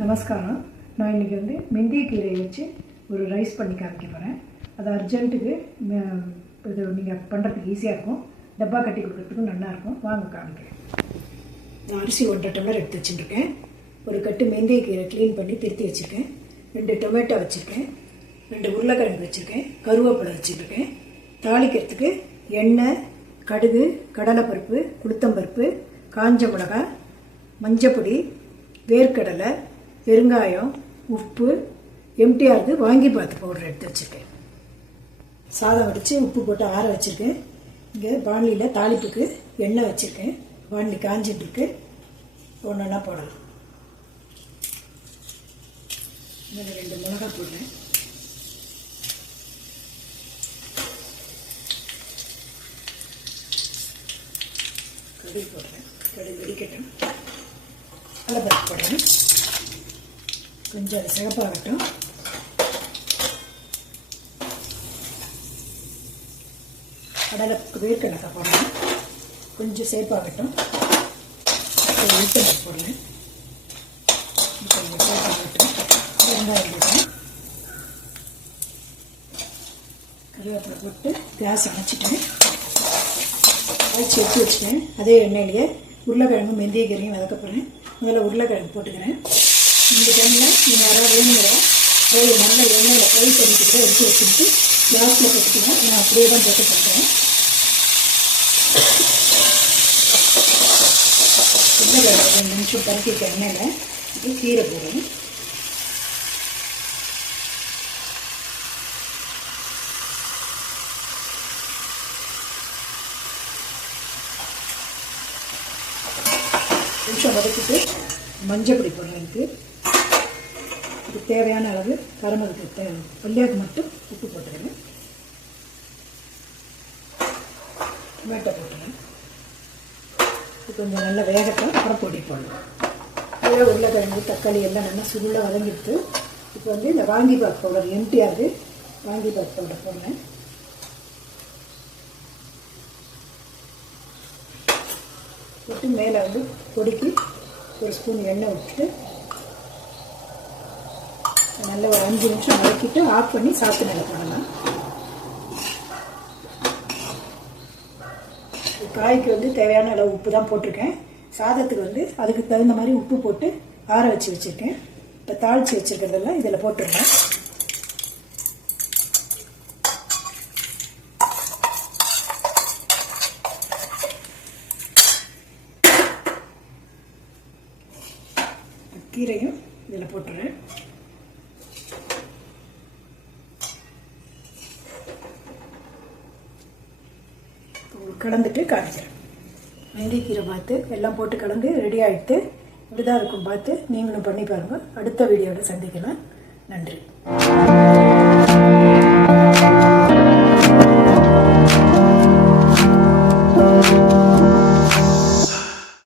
நமஸ்காரம். நான் இன்றைக்கி மெந்திய கீரையை வச்சு ஒரு ரைஸ் பண்ணி காமிக்க போகிறேன். அது அர்ஜென்ட்டுக்கு இது நீங்கள் பண்ணுறதுக்கு ஈஸியாக இருக்கும். டப்பா கட்டி கொடுக்குறதுக்கும் நல்லாயிருக்கும். வாங்க காமிக்கிறேன். நான் அரிசி 1.5 டம்ளர் எடுத்து வச்சுருக்கேன். ஒரு கட்டு மெந்திய கீரை க்ளீன் பண்ணி திருத்தி வச்சுருக்கேன். 2 டொமேட்டோ வச்சுருக்கேன். 2 உருளைக்கிழங்கு வச்சுருக்கேன். கருவேப்பிலை வச்சுருக்கேன். தாளிக்கிறதுக்கு எண்ணெய், கடுகு, கடலைப்பருப்பு, உளுத்தம்பருப்பு, காஞ்ச மிளகாய், மஞ்சப்பொடி, வேர்க்கடலை, பெருங்காயம், உப்பு, எம்டிஆருக்கு வாங்கி பார்த்து பவுடர் எடுத்து வச்சுருக்கேன். சாதம் வடித்து உப்பு போட்டு ஆற வச்சுருக்கேன். இங்கே பாண்லியில் தாளிப்புக்கு எண்ணெய் வச்சுருக்கேன். பாண்லி காஞ்சிட்டுருக்கு. ஒன்றா போடலாம். இதில் 2 மிளகாய் போடுறேன். கடுகு போடுறேன். கடுகு வெடிக்கட்டும். கடலைப்பருப்பு போடுறேன். கொஞ்சம் அது சிகப்பாகட்டும். வேர்க்கடலை போடுறேன். கொஞ்சம் சேப்பாகட்டும். உளுத்தம்பருப்பு போடுறேன். கொஞ்சம் சேப்பாகட்டும். வெங்காயம் போடுறேன். கருவேப்பிலை போட்டு கேஸ் அணைச்சிட்டேன். அரைச்சி எடுத்து வச்சுட்டேன். அதே எண்ணெயிலேயே உருளைக்கிழங்கு மெந்திய கீரையும் வதக்க போகிறேன். முதல்ல உருளைக்கிழங்கு போட்டுக்கிறேன். இந்த டைமில் நீங்கள் யாராவது வேணுங்கிற நல்ல எண்ணெயில் ஃப்ரை பண்ணிக்கிட்டு எடுத்து வச்சுட்டு லாஸ்ட்டில் போட்டுக்கலாம். நான் அப்படியே தான் போட்டு பண்ணுறேன். உருளைக்கிழங்கு 2 நிமிஷம் பறிக்கிட்ட எண்ணெயில் இது கீரை போடுறேன். நிமிஷம் வதக்கிட்டு மஞ்சள் பொடி போடுறேன். இதுக்கு தேவையான அளவு கரமதுக்கு பல்லியாக்கு மட்டும் உப்பு போட்டுக்கிறேன். டொமேட்டோ போட்டுறேன். இது கொஞ்சம் நல்லா வேகட்டும். அப்புறம் பொடி போடலாம். இதே உருளைக்கிழங்கு தக்காளி எல்லாம் நல்லா சுருளாக வதங்கிட்டு இப்போ இந்த வாங்கி பாக் பவுடர் எம்டிஆருக்கு வாங்கி பாக் பவுடர் போடுறேன். போட்டு மேலே பொடிக்கு 1 ஸ்பூன் எண்ணெய் விட்டுட்டு நல்லா ஒரு 5 நிமிஷம் வதக்கிட்டு ஆஃப் பண்ணி சாப்பிட்டு மேலே போடலாம். காய்க்கு தேவையான அளவு உப்பு தான் போட்டிருக்கேன். சாதத்துக்கு அதுக்கு தகுந்த மாதிரி உப்பு போட்டு ஆற வச்சு வச்சுருக்கேன். இப்போ தாளித்து வச்சுருக்கிறதெல்லாம் இதில் போட்டுருங்க. கீரையும் இதில் போட்டுறேன். கலந்துட்டு காமிக்கிறேன். மெந்திய கீரை பார்த்து எல்லாம் போட்டு கலந்து ரெடி ஆகிட்டு இப்படி தான் இருக்கும். பார்த்து நீங்களும் பண்ணி பாருங்கள். அடுத்த வீடியோவில் சந்திக்கலாம். நன்றி.